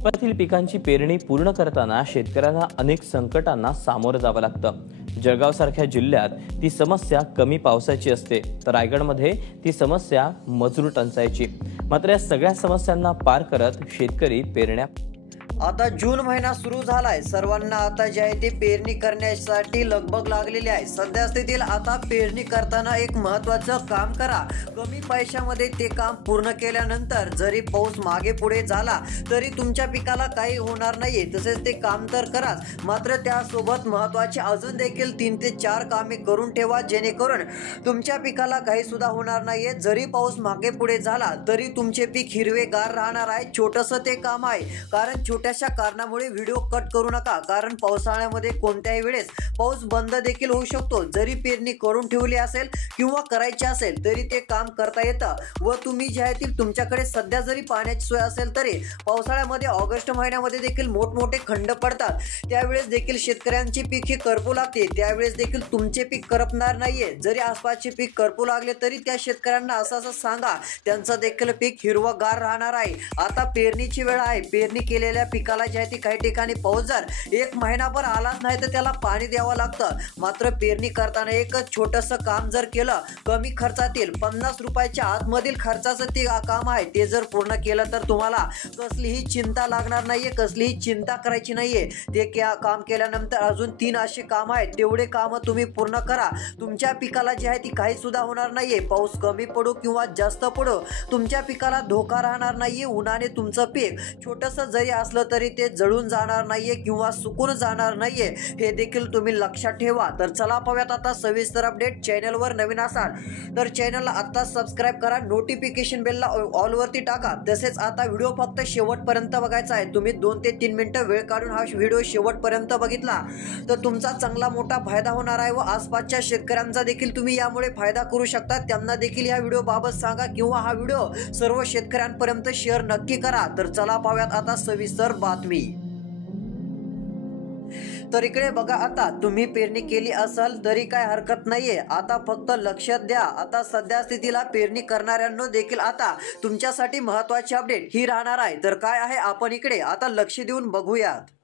विदर्भातील पिकांची पेरणी पूर्ण करताना शेतकऱ्यांना अनेक संकटांना सामोरं जावं लागतं। जळगाव सारख्या जिल्ह्यात ती समस्या कमी पावसाची असते, तर रायगडमध्ये ती समस्या मजूर टंचाईची। मात्र या सगळ्या समस्यांना पार करत शेतकरी पेरण्या आता जून महिना सुरू झालाय। सर्वांना आता जे आहे ते पेरणी करण्यासाठी लगबग लागलेली आहे। सध्या स्थितीला आता पेरणी करताना एक महत्त्वाचं काम करा। कमी पैशामध्ये ते काम पूर्ण केल्यानंतर जरी पाऊस मागे पुढे झाला तरी तुमच्या पिकाला काही होणार नाहीये। तसेच ते काम तर कराच, मात्र त्यासोबत महत्त्वाचे अजून देखील 3 ते 4 कामे करून ठेवा, जेणेकरून तुमच्या पिकाला काही सुद्धा होणार नाहीये। जरी पाऊस मागे पुढे झाला तरी तुमचे पीक हिरवेगार राहणार आहे। छोटंसं ते काम आहे, कारण छोट्याशा कारणामुळे व्हिडिओ कट करू नका, कारण पावसाळ्यामध्ये कोणत्याही वेळेस पाऊस बंद देखील होऊ शकतो। जरी पेरणी करून ठेवली असेल किंवा करायची असेल तरी ते काम करता येतं। व तुम्ही जे आहे ते तुमच्याकडे सध्या जरी पाण्याची सोय असेल तरी पावसाळ्यामध्ये ऑगस्ट महिन्यामध्ये देखील मोठमोठे खंड पडतात, त्यावेळेस देखील शेतकऱ्यांची पीक ही करपू लागते। त्यावेळेस देखील तुमचे पीक करपणार नाहीये। जरी आसपासचे पीक करपू लागले तरी त्या शेतकऱ्यांना असं सांगा, त्यांचं देखील पीक हिरवंगार राहणार आहे। आता पेरणीची वेळ आहे। पेरणी केलेल्या पिकाला जे आहे ती काही ठिकाणी पाऊस जर 1 महिनाभर आलाच नाही तर त्याला पाणी द्यावं लागतं। मात्र पेरणी करताना एक छोटंसं काम जर केलं, कमी खर्चातील 50 रुपयाच्या आतमधील खर्चाचं ते काम आहे, ते जर पूर्ण केलं तर तुम्हाला कसलीही चिंता लागणार नाहीये, कसलीही चिंता करायची नाहीये। ते काम केल्यानंतर अजून 3 अशी कामं आहेत, तेवढे कामं तुम्ही पूर्ण करा। तुमच्या पिकाला जे आहे ती काही सुद्धा होणार नाहीये। पाऊस कमी पडो किंवा जास्त पडो, तुमच्या पिकाला धोका राहणार नाहीये। उन्हाने तुमचं पीक छोटंसं जरी असलं तरी ते जळून जाणार नाहीये किंवा सुकून जाणार नाहीये, हे देखील तुम्ही लक्षात ठेवा। तर चला पाहूयात आता सविस्तर अपडेट। चॅनलवर नवीन असाल तर चॅनलला आता सबस्क्राईब करा, नोटिफिकेशन बेलला ऑल वरती टाका। तसेच आता व्हिडिओ फक्त शेवटपर्यंत बघायचा आहे। तुम्ही 2 ते 3 मिनिटं वेळ काढून हा व्हिडिओ शेवटपर्यंत बघितला तर तुमचा चांगला मोठा फायदा होणार आहे व आसपासच्या शेतकऱ्यांचा देखील तुम्ही यामुळे फायदा करू शकता। त्यांना देखील या व्हिडिओ बाबत सांगा किंवा हा व्हिडिओ सर्व शेतकऱ्यांपर्यंत शेअर नक्की करा। तर चला पाहूयात आता सविस्तर बातमी। तर इकडे बघा, आता तुम्ही पेरणी केली असाल तरी काय हरकत नाहीये। आता फक्त लक्षात द्या, आता सध्या स्थितीला पेरणी करणाऱ्यांनो देखील आता तुमच्यासाठी महत्त्वाची अपडेट ही राहणार आहे। तर काय आहे आपण इकडे आता लक्ष देऊन बघूयात।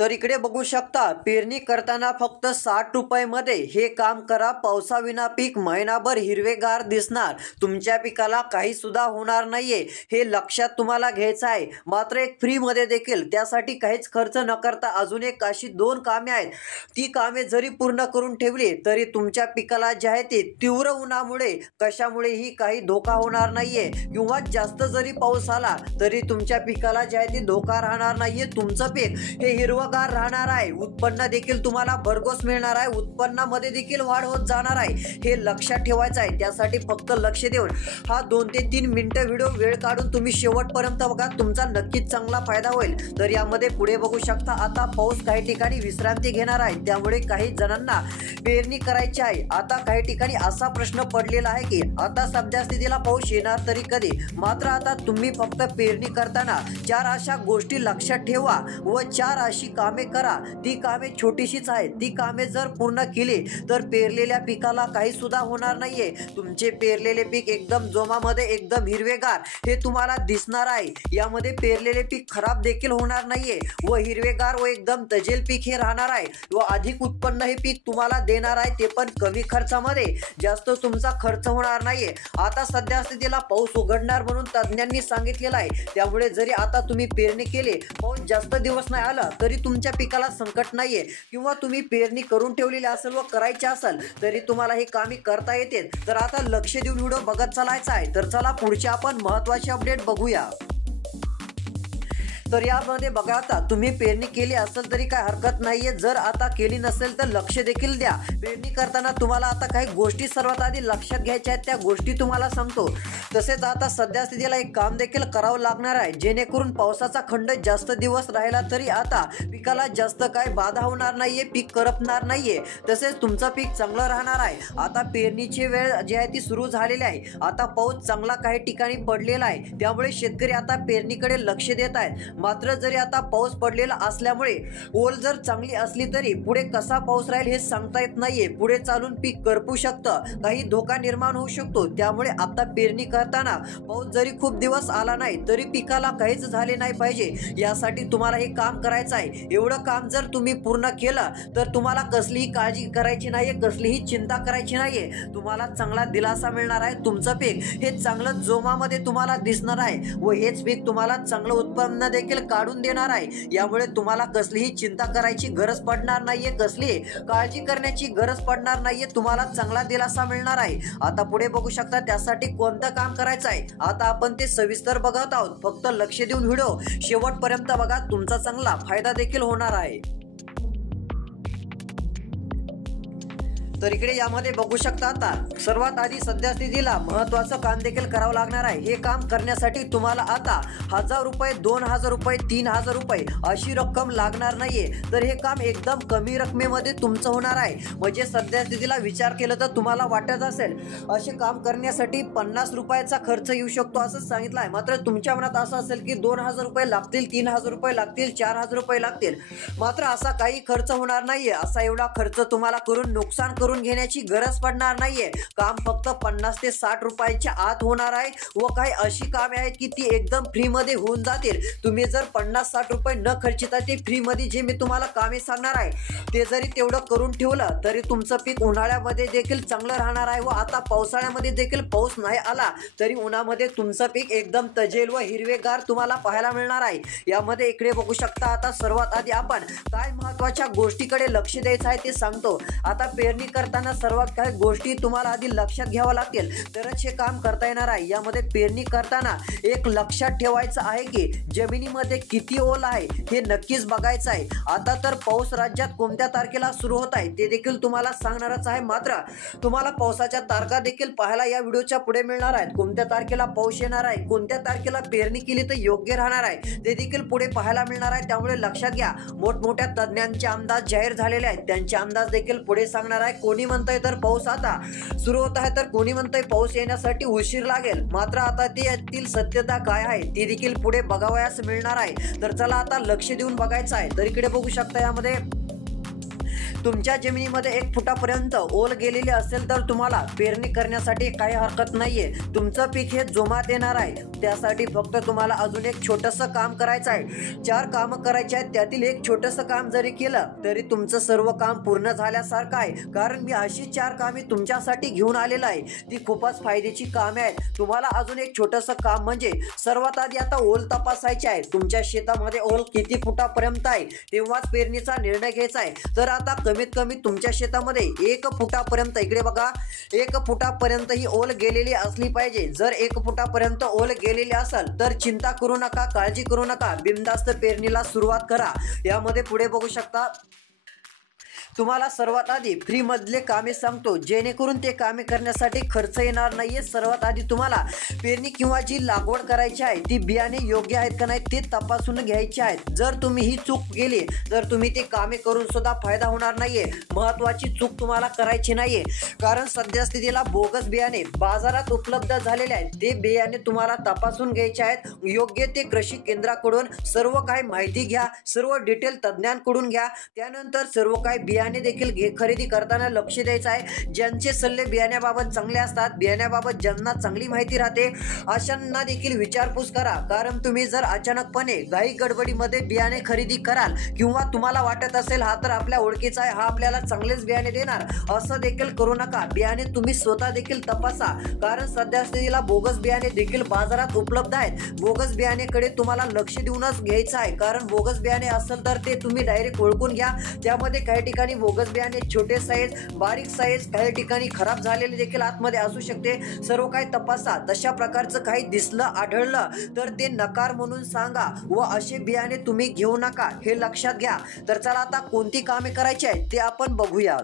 तर इकडे बघू शकता, पेरणी करताना फक्त 60 रुपयामध्ये हे काम करा। पावसाविना पीक महिनाभर हिरवेगार दिसणार, तुमच्या पिकाला काही सुद्धा होणार नाहीये, हे लक्षात तुम्हाला घ्यायचं आहे। मात्र एक फ्री मध्ये देखील, त्यासाठी काहीच खर्च न करता अजून एक अशी 2 कामे आहेत। ती कामे जरी पूर्ण करून ठेवली तरी तुमच्या पिकाला जे आहे ते तीव्र उन्हामुळे कशामुळेही काही धोका होणार नाहीये किंवा जास्त जरी पाऊस आला तरी तुमच्या पिकाला जे आहे ते धोका राहणार नाहीये। तुमचं पीक हे हिरवगार राहणार आहे। उत्पन्न देखील तुम्हाला भरघोस मिळणार आहे। उत्पन्नामध्ये देखील वाढ होत जाणार आहे, हे लक्षात ठेवायचं आहे। त्यासाठी फक्त लक्ष देऊन हा 2 ते 3 मिनिटं व्हिडिओ वेळ काढून तुम्ही शेवटपर्यंत बघा, तुमचा नक्कीच चांगला फायदा होईल। तर यामध्ये पुढे बघू शकता, आता पाऊस काही ठिकाणी विश्रांती घेणार आहे, त्यामुळे काही जणांना पेरणी करायची आहे। आता काही ठिकाणी असा प्रश्न पडलेला आहे की आता सध्या स्थितीला पाऊस येणार तरी कधी। मात्र आता तुम्ही फक्त पेरणी करताना 4 अशा गोष्टी लक्षात ठेवा व 4 अशी कामे करा। ती कामे छोटीशीच आहेत, ती कामे जर पूर्ण केली तर पेरलेल्या पिकाला काही सुद्धा होणार नाहीये। तुमचे पेरलेले पीक एकदम जोमामध्ये एकदम हिरवेगार हे तुम्हाला दिसणार आहे। यामध्ये पेरलेले पीक खराब देखील होणार नाहीये व हिरवेगार व एकदम तजेल पीक हे राहणार आहे व अधिक उत्पन्न हे पीक तुम्हाला देणार आहे, ते पण कमी खर्चामध्ये। जास्त तुमचा खर्च होणार नाहीये। आता सध्या स्थितीला पाऊस उघडणार म्हणून तज्ञांनी सांगितलेलं आहे, त्यामुळे जरी आता तुम्ही पेरणी केली, पाऊस जास्त दिवस नाही आला तरी तुमच्या पिकाला संकट नाहीये किंवा तुम्ही पेरणी करून ठेवलेली असेल व करायची असेल तरी तुम्हाला हे कामे करता येते। तर आता लक्ष देऊन व्हिडिओ बघत चालायचा आहे। तर चला पुढचे आपण महत्त्वाचे अपडेट बघूया। तर यामध्ये बघा, आता तुम्ही पेरणी केली असेल तरी काय हरकत नाहीये। जर आता केली नसेल तर लक्ष देखील द्या। पेरणी करताना तुम्हाला आता काही गोष्टी सर्वात आधी लक्षात घ्यायच्या आहेत, त्या गोष्टी तुम्हाला सांगतो। तसेच आता सध्या स्थितीला एक काम देखील करावं लागणार आहे, जेणेकरून पावसाचा खंड जास्त दिवस राहिला तरी आता पिकाला जास्त काय बाधा होणार नाहीये, पीक करपणार नाहीये, तसेच तुमचं पीक चांगलं राहणार आहे। आता पेरणीची वेळ जी आहे ती सुरू झालेली आहे। आता पाऊस चांगला काही ठिकाणी पडलेला आहे, त्यामुळे शेतकरी आता पेरणीकडे लक्ष देत आहेत। मात्र जरी आता पाऊस पडलेला असल्यामुळे ओल जर चांगली असली तरी पुढे कसा पाऊस राहील हे सांगता येत नाहीये. पुढे चालून पीक करपू शकतं, काही धोका निर्माण होऊ शकतो. त्यामुळे आता पेरणी करताना पाऊस जरी खूप दिवस आला नाही तरी पिकाला काहीच झाले नाही पाहिजे, यासाठी तुम्हाला हे काम करायचं आहे. एवढं काम जर तुम्ही पूर्ण केलं तर तुम्हाला कसलीही काळजी करायची नाहीये, कसलीही चिंता करायची नाहीये. तुम्हाला चांगला दिलासा मिळणार आहे. तुमचं पीक हे चांगलं जोमामध्ये तुम्हाला दिसणार आहे व हेच पीक तुम्हाला चांगलं उत्पन्न देखील काढून देणार आहे. यामुळे तुम्हाला कसलीही चिंता करायची गरज पडणार नाहीये, कसलीही काळजी करण्याची गरज पडणार नाहीये. तुम्हाला चांगला दिलासा मिळणार आहे. आता पुढे बघू शकता त्यासाठी कोणतं काम करायचं आहे आता आपण ते सविस्तर बघत आहोत. फक्त लक्ष देऊन व्हिडिओ शेवटपर्यंत बघा, तुमचा चांगला फायदा देखील होणार आहे. तर इकडे यामध्ये बघू शकता आता सर्वात आधी सध्या स्थितीला महत्वाचं काम देखील करावं लागणार आहे. हे काम करण्यासाठी तुम्हाला आता 1000 रुपये, 2000 रुपये, 3000 रुपये अशी रक्कम लागणार नाहीये. तर हे काम एकदम कमी रकमेमध्ये तुमचं होणार आहे. म्हणजे सध्या स्थितीला विचार केला तर तुम्हाला वाटत असेल असे काम करण्यासाठी 50 रुपयाचा खर्च येऊ शकतो असं सांगितलं आहे. मात्र तुमच्या मनात असं असेल की 2000 रुपये लागतील, 3000 रुपये लागतील, 4000 रुपये लागतील. मात्र असा काही खर्च होणार नाहीये. असा एवढा खर्च तुम्हाला करून नुकसान करून घेण्याची गरज पडणार नाहीये. काम फक्त 50 ते 60 रुपयाच्या आत होणार आहे व काही अशी कामे आहेत की ती एकदम फ्री मध्ये होऊन जातील. तुम्ही जर 50-60 रुपये न खर्चिता ते फ्री मध्ये जे मी तुम्हाला कामे सांगणार आहे ते जरी तेवढं करून ठेवलं तरी तुमचं पीक उन्हाळ्यामध्ये देखील चांगलं राहणार आहे. व आता पावसाळ्यामध्ये देखील पाऊस नाही आला तरी उन्हामध्ये तुमचं पीक एकदम तजेल व हिरवेगार तुम्हाला पाहायला मिळणार आहे. यामध्ये इकडे बघू शकता आता सर्वात आधी आपण काय महत्वाच्या गोष्टीकडे लक्ष द्यायचं आहे ते सांगतो. आता पेरणी करताना सर्वात काही गोष्टी तुम्हाला आधी लक्षात घ्याव्या लागतील तरच हे काम करता येणार आहे. यामध्ये पेरणी करताना एक लक्षात ठेवायचं आहे की जमिनीमध्ये किती ओल आहे हे नक्कीच बघायचं आहे. आता तर पाऊस राज्यात कोणत्या तारखेला सुरू होत आहे ते देखील तुम्हाला सांगणारच आहे. मात्र तुम्हाला पावसाच्या तारखा देखील पाहायला या व्हिडिओच्या पुढे मिळणार आहेत. कोणत्या तारखेला पाऊस येणार आहे, कोणत्या तारखेला पेरणी केली तर योग्य राहणार आहे ते देखील पुढे पाहायला मिळणार आहे. त्यामुळे लक्षात घ्या. मोठमोठ्या तज्ञांचे अंदाज जाहीर झालेले आहेत, त्यांचे अंदाज देखील पुढे सांगणार आहे. कोणी म्हणतंय तर पाऊस आता सुरू होत आहे तर कोणी म्हणतंय पाऊस येण्यासाठी उशीर लागेल. मात्र आता ते यातील सत्यता काय आहे ती देखील पुढे बघावयास मिळणार आहे. तर चला आता लक्ष देऊन बघायचं आहे. तर इकडे बघू शकता यामध्ये तुमच्या जमिनीमध्ये 1 फुटापर्यंत ओल गेलेली असेल तर तुम्हाला पेरणी करण्यासाठी काही हरकत नाहीये. तुमचं पीक हे जोमात येणार आहे. त्यासाठी फक्त तुम्हाला अजून एक छोटंसं काम करायचं आहे. 4 कामं करायची आहेत, त्यातील एक छोटंसं काम जरी केलं तरी तुमचं सर्व काम पूर्ण झाल्यासारखं आहे. कारण मी अशी 4 कामे तुमच्यासाठी घेऊन आलेलं आहे. ती खूपच फायद्याची कामे आहेत. तुम्हाला अजून एक छोटंसं काम म्हणजे सर्वात आधी आता ओल तपासायचे आहे. तुमच्या शेतामध्ये ओल किती फुटापर्यंत आहे तेव्हाच पेरणीचा निर्णय घ्यायचा आहे. तर आता कमीत कमी तुमच्या शेतामध्ये 1 फुटापर्यंत इकडे बघा 1 फुटापर्यंत ही ओल गेलेली असली पाहिजे. जर 1 फुटापर्यंत ओल गेलेली असेल तर चिंता करू नका, काळजी करू नका, बिनधास्त पेरणीला सुरुवात करा. यामध्ये पुढे बघू शकता तुम्हाला सर्वात आधी फ्री मधले कामे सांगतो जेणेकरून ते कामे करण्यासाठी खर्च येणार नाहीये. सर्वात आधी तुम्हाला पेरणी किंवा जी लागवड करायची आहे ती बियाणे योग्य आहेत का नाही ते तपासून घ्यायचे आहेत. जर तुम्ही ही चूक केली तर तुम्ही ते कामे करून सुद्धा फायदा होणार नाहीये. महत्वाची चूक तुम्हाला करायची नाहीये. कारण सध्या स्थितीला बोगस बियाणे बाजारात उपलब्ध झालेले आहेत. ते बियाणे तुम्हाला तपासून घ्यायचे आहेत. योग्य ते कृषी केंद्राकडून सर्व काही माहिती घ्या, सर्व डिटेल तज्ञांकडून घ्या. त्यानंतर सर्व काही बियाणे देखील खरेदी करताना लक्ष द्यायचं आहे. ज्यांचे सल्ले बियाण्याबाबत चांगले असतात, बियाण्याबाबत ज्यांना चांगली माहिती राहते अशांना देखील विचारपूस करा. कारण तुम्ही जर अचानकपणे घाई गडबडीमध्ये बियाणे खरेदी कराल किंवा तुम्हाला वाटत असेल हा तर आपल्या ओळखीचा आहे, हा आपल्याला चांगलेच बियाणे देणार, असं देखील करू नका. बियाणे तुम्ही स्वतः देखील तपासा. कारण सध्या स्थितीला बोगस बियाणे देखील बाजारात उपलब्ध आहेत. बोगस बियाणेकडे तुम्हाला लक्ष देऊनच घ्यायचं आहे. कारण बोगस बियाणे असेल तर ते तुम्ही डायरेक्ट ओळखून घ्या. त्यामध्ये काही ठिकाणी बोगस बियाणे छोटे साईज, बारीक साईज, काही ठिकाणी खराब झालेले देखील आतमध्ये असू शकते. सर्व काही तपासा. तशा प्रकारचं काही दिसलं, आढळलं तर ते नकार म्हणून सांगा व असे बियाणे तुम्ही घेऊ नका, हे लक्षात घ्या. तर चला आता कोणती कामे करायची आहेत ते आपण बघूया.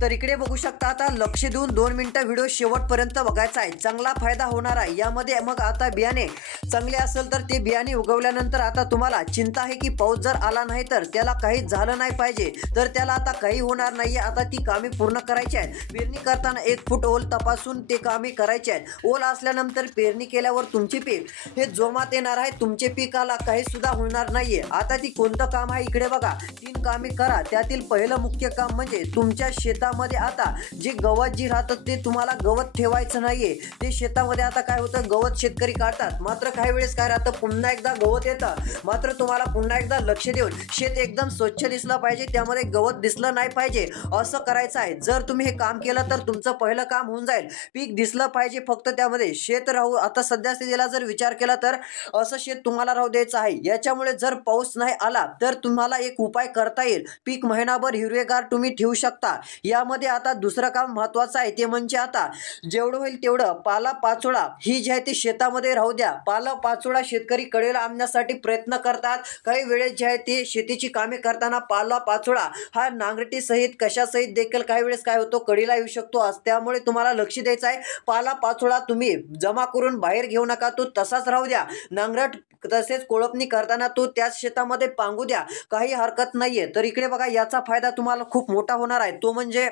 तर इकडे बघू शकता आता लक्ष देऊन 2 मिनिटं व्हिडिओ शेवटपर्यंत बघायचा आहे. चांगला फायदा होणार आहे यामध्ये. मग आता बियाणे चांगले असेल तर ते बियाणे उगवल्यानंतर आता तुम्हाला चिंता आहे की पाऊस जर आला नाही तर त्याला काही झालं नाही पाहिजे, तर त्याला आता काही होणार नाहीये. आता ती कामे पूर्ण करायची आहेत. पेरणी करताना 1 फूट ओल तपासून ते कामे करायचे आहेत. ओल असल्यानंतर पेरणी केल्यावर तुमचे पीक हे जोमात येणार आहे. तुमचे पिकाला काही सुद्धा होणार नाहीये. आता ती कोणतं काम आहे इकडे बघा. 3 कामे करा. त्यातील पहिलं मुख्य काम म्हणजे तुमच्या शेतामध्ये आता जे गवत जी राहतं ते तुम्हाला गवत ठेवायचं नाहीये. ते शेतामध्ये आता काय होतं, गवत शेतकरी काढतात, मात्र काही वेळेस काय राहतं, पुन्हा एकदा गवत येतं. मात्र तुम्हाला पुन्हा एकदा लक्ष देऊन शेत एकदम स्वच्छ दिसलं पाहिजे, त्यामध्ये गवत दिसलं नाही पाहिजे, असं करायचं आहे. जर तुम्ही हे काम केलं तर तुमचं पहिलं काम होऊन जाईल. पीक दिसलं पाहिजे, फक्त त्यामध्ये शेत राहू. आता सध्या स्थितीला जर विचार केला तर असं शेत तुम्हाला राहू द्यायचं आहे. याच्यामुळे जर पाऊस नाही आला तर तुम्हाला एक उपाय करता येईल. पीक महिनाभर हिरवेगार तुम्ही ठेवू शकता. यामध्ये आता दुसरं काम महत्त्वाचं आहे, ते म्हणजे आता जेवढं होईल तेवढं पाला पाचोळा ही जी आहे ती शेतामध्ये राहू द्या. पाला पाचोळा शेतकरी कडेला आणण्यासाठी प्रयत्न करतात. काही वेळेस जे आहे ते शेतीची कामे करताना पाला पाचोळा हा नांगरटी सहित कशासहित देखील काही वेळेस काय होतो, कडीला येऊ शकतो. त्यामुळे तुम्हाला लक्ष द्यायचं आहे. पाला पाचोळा तुम्ही जमा करून बाहेर घेऊ नका, तो तसाच राहू द्या. नांगरट तसेच कोळपणी करताना तो त्याच शेतामध्ये पांगू द्या, काही हरकत नाहीये. तर इकडे बघा, याचा फायदा तुम्हाला खूप मोठा होणार आहे. तो म्हणजे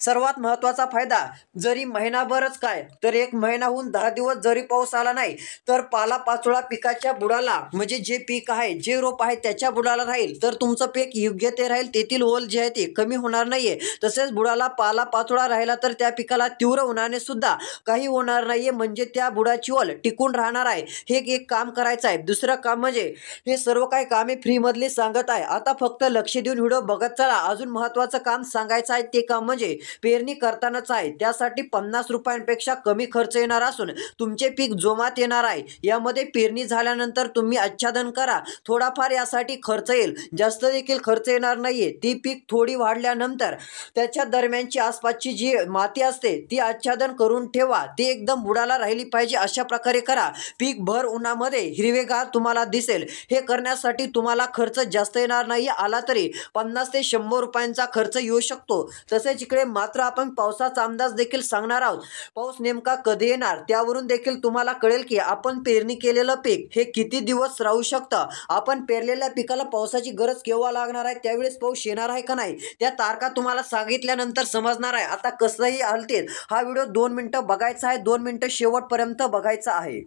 सर्वात महत्त्वाचा फायदा, जरी महिनाभरच काय तर 1 महिनाहून 10 दिवस जरी पाऊस आला नाही तर पाला पाचोळा पिकाच्या बुडाला, म्हणजे जे पीक आहे, जे रोप आहे त्याच्या बुडाला राहील, तर तुमचं पीक योग्य ते राहील. तेथील ओल जे आहे ते कमी होणार नाहीये. तसेच बुडाला पाला पाचोळा राहिला तर त्या पिकाला तीव्र उन्हाने सुद्धा काही होणार नाहीये, म्हणजे त्या बुडाची ओल टिकून राहणार आहे. हे एक काम करायचं आहे. दुसरं काम म्हणजे हे सर्व काही कामे फ्री मधली सांगत आहे. आता फक्त लक्ष देऊन व्हिडिओ बघत चला. अजून महत्त्वाचं काम सांगायचं आहे, ते काम म्हणजे पेरणी करतानाच आहे. त्यासाठी 50 रुपयांपेक्षा कमी खर्च येणार असून तुमचे पीक जोमात येणार आहे. यामध्ये पेरणी झाल्यानंतर तुम्ही आच्छादन करा. थोडाफार यासाठी खर्च येईल, जास्त देखील खर्च येणार नाहीये. ती पीक थोडी वाढल्यानंतर त्याच्या दरम्यानची आसपासची जी माती असते ती आच्छादन करून ठेवा. ती एकदम बुडाला राहिली पाहिजे, अशा प्रकारे करा. पीक भर उन्हामध्ये हिरवेगार तुम्हाला दिसेल. हे करण्यासाठी तुम्हाला खर्च जास्त येणार नाही. आला तरी 50 ते 100 रुपयांचा खर्च येऊ शकतो. तसेच इकडे मात्र आपण पावसाचा अंदाज देखील सांगणार आहोत. पाऊस नेमका कधी येणार त्यावरून देखील तुम्हाला कळेल की आपण पेरणी केलेलं पीक हे किती दिवस राहू शकतं. आपण पेरलेल्या पिकाला पावसाची गरज केव्हा लागणार आहे, त्यावेळेस पाऊस येणार आहे का नाही, त्या तारखा तुम्हाला सांगितल्यानंतर समजणार आहे. आता कसंही हलतील, हा व्हिडिओ 2 मिनिटं बघायचा आहे. 2 मिनिटं शेवटपर्यंत बघायचा आहे.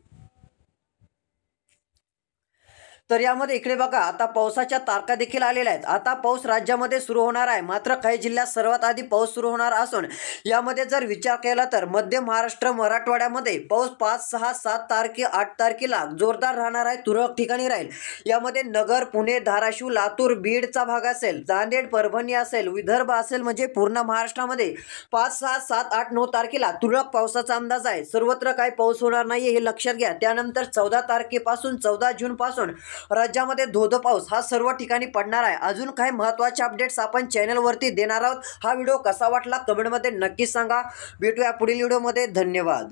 तर यामध्ये इकडे बघा, आता पावसाच्या तारखा देखील आलेल्या आहेत. आता पाऊस राज्यामध्ये सुरू होणार आहे. मात्र काही जिल्ह्यात सर्वात आधी पाऊस सुरू होणार असून यामध्ये जर विचार केला तर मध्य महाराष्ट्र, मराठवाड्यामध्ये पाऊस 5, 6, 7 तारखे 8 तारखेला जोरदार राहणार आहे. तुरळक ठिकाणी राहील. यामध्ये नगर, पुणे, धाराशिव, लातूर, बीडचा भाग असेल, नांदेड, परभणी असेल, विदर्भ असेल, म्हणजे पूर्ण महाराष्ट्रामध्ये 5, 6, 7, 8, 9 तारखेला तुरळक पावसाचा अंदाज आहे. सर्वत्र काही पाऊस होणार नाहीये, हे लक्षात घ्या. त्यानंतर 14 तारखेपासून 14 जून पासून राज्यामध्ये धोधो पाऊस हा सर्व ठिकाणी पडणार आहे. अजून काही महत्त्वाचे अपडेट्स आपण चॅनलवरती देणार आहोत. हा व्हिडिओ कसा वाटला कमेंटमध्ये नक्की सांगा. भेटूया पुढील व्हिडिओमध्ये. धन्यवाद.